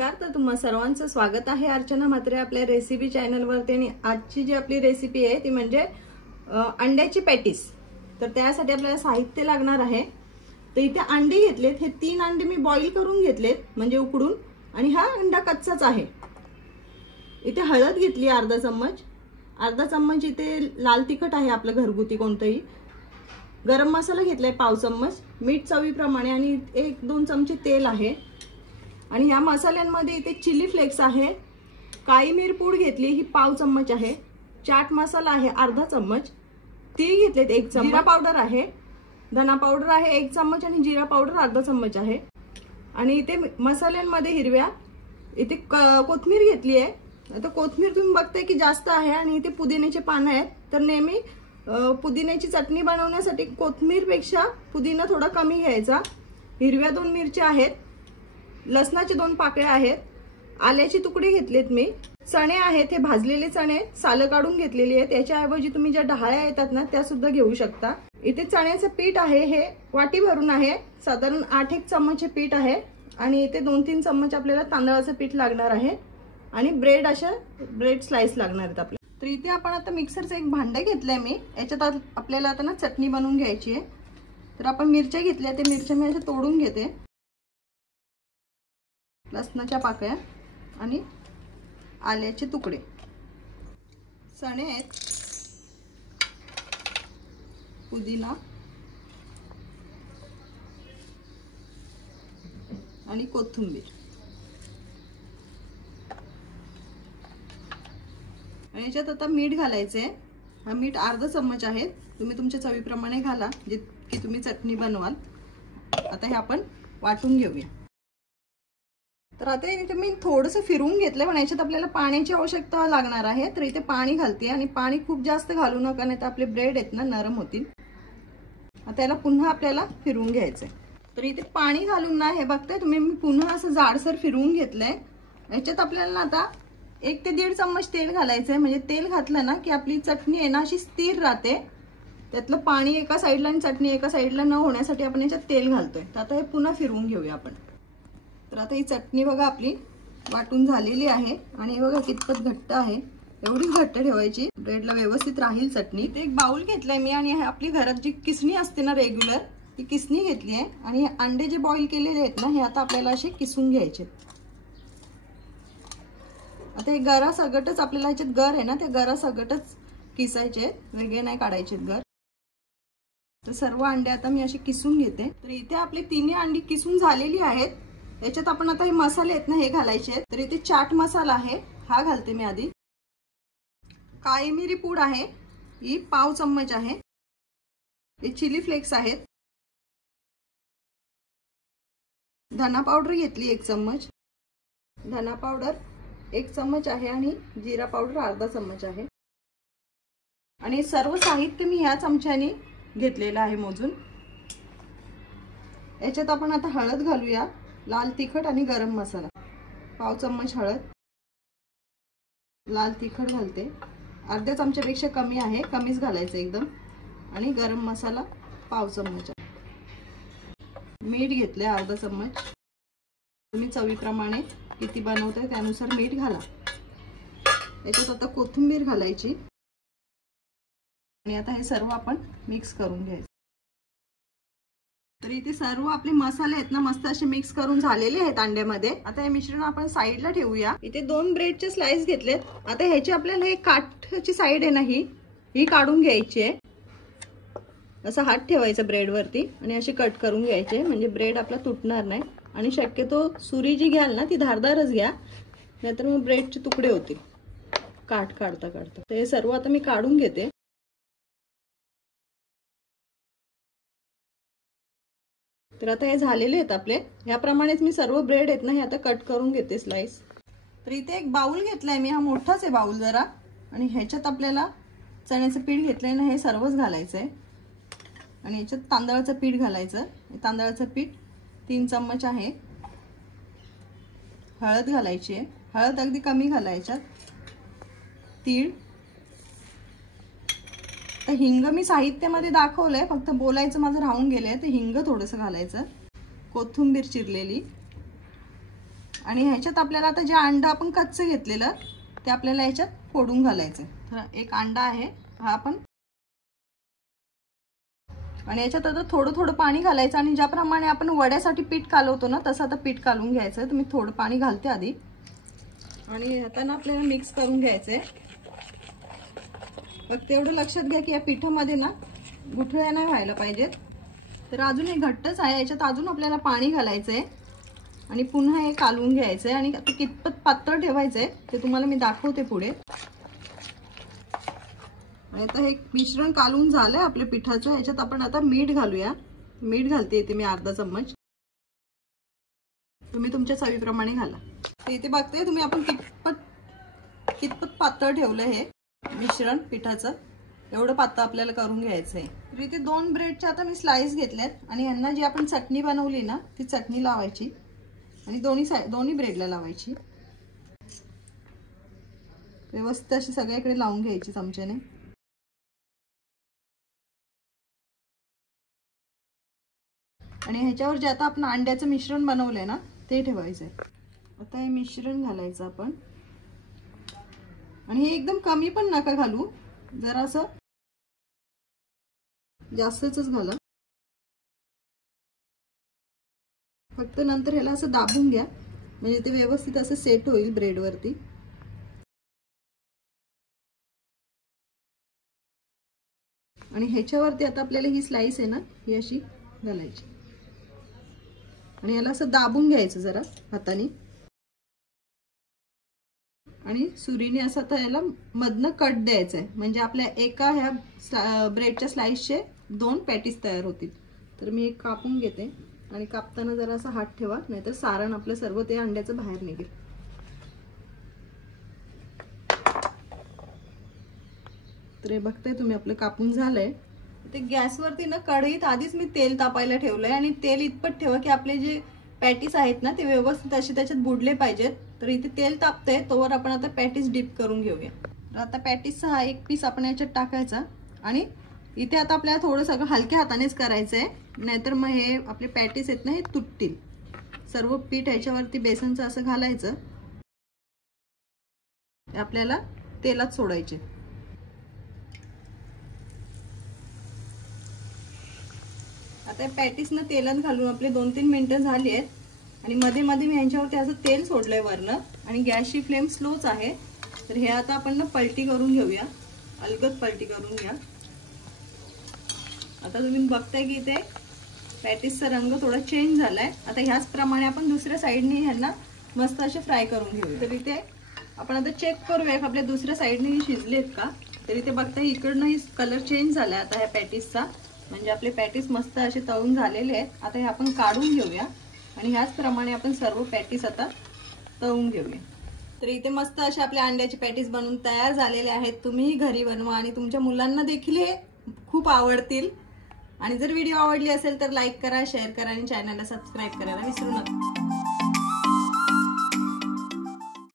नमस्कार. तर तुम्हा सर्वांचं स्वागत आहे अर्चना म्हात्रे आपल्या रेसिपी चॅनलवरती. आणि आजची जी आपली रेसिपी आहे ती म्हणजे अंड्याची पॅटीस. तर त्यासाठी आपल्याला साहित्य लागणार आहे. तर इथे अंडे घेतलेत, हे 3 अंडे मी बॉईल करून घेतलेत म्हणजे उकडून, आणि हा अंडा कच्चाच आहे. इथे हळद घेतली अर्धा चम्मच, इथे लाल तिखट आहे आपलं घरगुती कोणतंही, गरम मसाला घेतलाय पाव चम्मच, मीठ चवीप्रमाणे, आणि 1-2 चमचे तेल आहे. आणि या मसाल्यांमध्ये इथे चिली फ्लेक्स आहे, काळी मिरपूड घेतली ही पाव चम्मच आहे, चाट मसाला आहे अर्धा चम्मच, तीळ घेतलेत 1 चम्मच, जिरा पावडर आहे, धना पावडर आहे 1 चम्मच, आणि जिरा पावडर अर्धा चम्मच आहे. आणि इथे मसाल्यांमध्ये हिरव्या इथे कोथिंबीर घेतली आहे. आता कोथिंबीर तुम्ही बघताय की जास्त आहे, आणि इथे पुदिन्याचे पानं आहेत. तर नेहमी पुदिन्याची चटणी बनवण्यासाठी कोथिंबीरपेक्षा पुदिना थोडा कमी घ्यायचा. हिरव्या 2 मिरच्या आहेत, लसणाचे 2 पाकळ्या आहेत, आल्याचे तुकडे घेतलेत मी, चणे आहेत, हे भाजलेले चणे सालं काढून घेतलेली आहेत. त्याच्याऐवजी तुम्ही ज्या ढाळ्या येतात ना त्या सुद्धा घेऊ शकता. इथे चण्याचं पीठ आहे, हे वाटी भरून आहे, साधारण 8-1 चम्मच पीठ आहे. आणि इथे 2-3 चम्मच आपल्याला तांदळाचं पीठ लागणार आहे, आणि ब्रेड स्लाइस लागणार आहेत आपल्याला. तर इथे आपण आता मिक्सरचं एक भांडं घेतलंय मी, याच्यात आपल्याला आता ना चटणी बनवून घ्यायची आहे. तर आपण मिरच्या घेतल्या, ते मिरच्या मी अशा तोडून घेते, लसणाच्या पाकळ्या आणि आल्याचे तुकडे, चणे आहेत, पुदिना आणि कोथिंबीर. आणि याच्यात आता मीठ घालायचंय. हा मीठ अर्धा चम्मच आहे, तुम्ही तुमच्या चवीप्रमाणे घाला जितकी तुम्ही चटणी बनवाल. आता हे आपण वाटून घेऊया. तर आता इथे मी थोडंसं फिरवून घेतलंय, पण याच्यात आपल्याला पाण्याची आवश्यकता लागणार आहे. तर इथे पाणी घालते, आणि पाणी खूप जास्त घालू नका, नाही तर आपले ब्रेड आहेत ना नरम होतील. आता याला पुन्हा आपल्याला फिरवून घ्यायचंय. तर इथे पाणी घालून ना, हे बघताय तुम्ही, मी पुन्हा असं जाडसर फिरवून घेतलंय. याच्यात आपल्याला आता 1 ते 1.5 चम्मच तेल घालायचंय. म्हणजे तेल घातलं ना की आपली चटणी आहे ना अशी स्थिर राहते. त्यातलं पाणी एका साईडला आणि चटणी एका साईडला न होण्यासाठी आपण याच्यात तेल घालतोय. तर आता हे पुन्हा फिरवून घेऊया आपण. तर आता ही चटणी बघा आपली वाटून झालेली आहे, आणि बघा कितपत घट्ट आहे. एवढीच घट्ट ठेवायची, ब्रेडला व्यवस्थित राहील चटणी. ते एक बाउल घेतलाय मी, आणि आपली घरात जी किसणी असते ना रेग्युलर, ती किसणी घेतली आहे. आणि हे अंडे जे बॉईल केलेले आहेत ना, हे आता आपल्याला असे किसून घ्यायचे. आता हे गरा सगटच आपल्याला ह्याच्यात गर आहे ना, ते गरा सगटच किसायचे, वेगळे नाही काढायचे गर. तर सर्व अंडे आता मी असे किसून घेते. तर इथे आपली 3 अंडी किसून झालेली आहेत. याच्यात आपण आता हे मसाले आहेत ना हे घालायचे आहेत. तर इथे चाट मसाला आहे, हा घालते मी आधी. काळी मिरी पूड आहे, ही पाव चम्मच आहे. हे चिली फ्लेक्स आहेत, धना पावडर घेतली 1 चम्मच, धना पावडर 1 चम्मच आहे, आणि जिरा पावडर अर्धा चम्मच आहे. आणि सर्व साहित्य मी ह्या चमच्याने घेतलेलं आहे मोजून. याच्यात आपण आता हळद घालूया, लाल तिखट आणि गरम मसाला, पाव चम्मच हळद, लाल तिखट घालते, अर्ध्या चमच्यापेक्षा कमी आहे, कमीच घालायचं एकदम. आणि गरम मसाला पाव चम्मच, मीठ घेतले अर्धा चम्मच. तुम्ही चवीप्रमाणे किती बनवताय त्यानुसार मीठ घाला. याच्यात आता कोथिंबीर घालायची, आणि आता हे सर्व आपण मिक्स करून घ्यायचं. तर इथे सर्व आपले मसाले आहेत ना मस्त असे मिक्स करून झालेले आहेत अंड्यामध्ये. आता हे मिश्रण आपण साईडला ठेवूया. इथे 2 ब्रेडचे स्लाइस घेतलेत. आता ह्याची आपल्याला हे काठची साईड आहे ना ही काढून घ्यायची आहे. असं हात ठेवायचा ब्रेड वरती, आणि असे कट करून घ्यायचे, म्हणजे ब्रेड आपला तुटणार नाही. आणि शक्यतो सुरी जी घ्याल ना ती धारदारच घ्या, नाहीतर मग ब्रेडचे तुकडे होतील काठ काढता काढता. तर हे सर्व आता मी काढून घेते. तर आता हे झालेले आहेत आपले. ह्याप्रमाणेच मी सर्व ब्रेड आहेत ना हे आता कट करून घेते स्लाइस. तर इथे एक बाउल घेतलाय मी, हा मोठाच आहे बाउल जरा, आणि ह्याच्यात आपल्याला चण्याचं पीठ घेतलंय ना हे सर्वच घालायचंय. आणि ह्याच्यात तांदळाचं पीठ घालायचं. तांदळाचं पीठ 3 चम्मच आहे. हळद घालायची आहे, हळद अगदी कमी घालायच्यात. तीळ, तर हिंग मी साहित्यामध्ये दाखवलंय, फक्त बोलायचं माझं राहून गेलंय, तर हिंग थोडंसं घालायचं. कोथिंबीर चिरलेली, आणि ह्याच्यात आपल्याला आता जे अंडा आपण कच्चं घेतलेलं ते आपल्याला ह्याच्यात फोडून घालायचं. तर एक अंडा आहे हा आपण, आणि याच्यात आता थोडं थोडं पाणी घालायचं आणि ज्याप्रमाणे आपण वड्यासाठी पीठ कालवतो ना तसं आता पीठ कालवून घ्यायचं. तर मी थोडं पाणी घालते आधी आणि आता ना आपल्याला मिक्स करून घ्यायचंय. फक्त एवढं लक्षात घ्या की या पिठामध्ये ना गुठळ्या नाही व्हायला पाहिजेत. तर अजून हे घट्टच आहे, याच्यात अजून आपल्याला पाणी घालायचंय आणि पुन्हा हे कालवून घ्यायचंय. आणि आता कितपत पातळ ठेवायचंय ते तुम्हाला मी दाखवते पुढे. आता हे मिश्रण कालवून झालंय आपल्या पिठाचं. ह्याच्यात आपण आता मीठ घालूया. मीठ घालते इथे मी अर्धा चम्मच, तुम्ही तुमच्या चवीप्रमाणे घाला. इथे बघते तुम्ही आपण कितपत पातळ ठेवलं हे मिश्रण पिठाचं. एवढं पातळ आपल्याला करून घ्यायचंय. तर इथे 2 ब्रेडच्या आता मी स्लाइस घेतल्यात आणि यांना जी आपण चटणी बनवली ना ती चटणी लावायची आणि दोन्ही ब्रेडला लावायची. व्यवस्थित अशी सगळीकडे लावून घ्यायची चमच्याने. आणि ह्याच्यावर जे आता आपण अंड्याचं मिश्रण बनवलंय ना ते ठेवायचंय. आता हे मिश्रण घालायचं आपण आणि हे एकदम कमी पण नका घालू, जरा असं जास्तच घाला. फक्त नंतर ह्याला असं दाबून घ्या म्हणजे ते व्यवस्थित असं सेट होईल ब्रेड वरती. आणि ह्याच्यावरती आता आपल्याला ही स्लाइस आहे ना ही अशी घालायची आणि याला असं दाबून घ्यायचं जरा हाताने आणि सुरीने असं आता याला मधनं कट द्यायचं आहे. म्हणजे आपल्या एका ह्या ब्रेडच्या स्लाइसचे 2 पॅटीस तयार होतील. तर मी एक कापून घेते आणि कापताना जरा असा हात ठेवा, नाहीतर सारण आपलं सर्व ते अंड्याचं बाहेर निघेल. तर हे बघताय तुम्ही आपलं कापून झालंय. ते गॅसवरती ना कढईत आधीच मी तेल तापायला ठेवलंय आणि तेल इतपत ठेवा की आपले जे पॅटीस आहेत ना ते व्यवस्थित असे त्याच्यात बुडले पाहिजेत. तर इथे तेल तापतंय तोवर आपण आता पॅटीस डिप करून घेऊया. तर आता पॅटीसचा हा एक पीस आपण याच्यात टाकायचा आणि इथे आता आपल्याला थोडं सगळं हलक्या हातानेच करायचंय, नाहीतर मग हे आपले पॅटीस आहेत ना हे तुटतील. सर्व पीठ ह्याच्यावरती बेसनचं असं घालायचं, आपल्याला तेलात सोडायचे. आता पॅटीसना तेलात घालून आपले 2-3 मिनिटं झाली आहेत आणि मध्ये मध्ये मी ह्याच्यावरती असं तेल सोडलंय वरनं आणि गॅसची फ्लेम स्लोच आहे. तर हे आता आपण ना पलटी करून घेऊया, अलगद पलटी करून घ्या. आता तुम्ही बघताय की इथे पॅटीसचा रंग थोडा चेंज झालाय. आता ह्याच प्रमाणे आपण दुसऱ्या साईडने ह्यांना मस्त असे फ्राय करून घेऊया. तर इथे आपण आता चेक करूया आपल्या दुसऱ्या साईडने शिजलेत का. तर इथे बघताय इकडनं कलर चेंज झालाय आता ह्या पॅटीसचा, म्हणजे आपले पॅटीस मस्त असे तळून झालेले आहेत. आता हे आपण काढून घेऊया आणि ह्याच प्रमाणे आपण सर्व पॅटीस आता तळून घेऊया. तर इथे मस्त असे आपले अंड्याचे पॅटीस बनवून तयार झालेले आहेत. तुम्हीही घरी बनवा आणि तुमच्या मुलांना देखील हे खूप आवडतील. आणि जर व्हिडिओ आवडली असेल तर लाईक करा, शेअर करा आणि चॅनलला सबस्क्राईब करायला विसरू नका.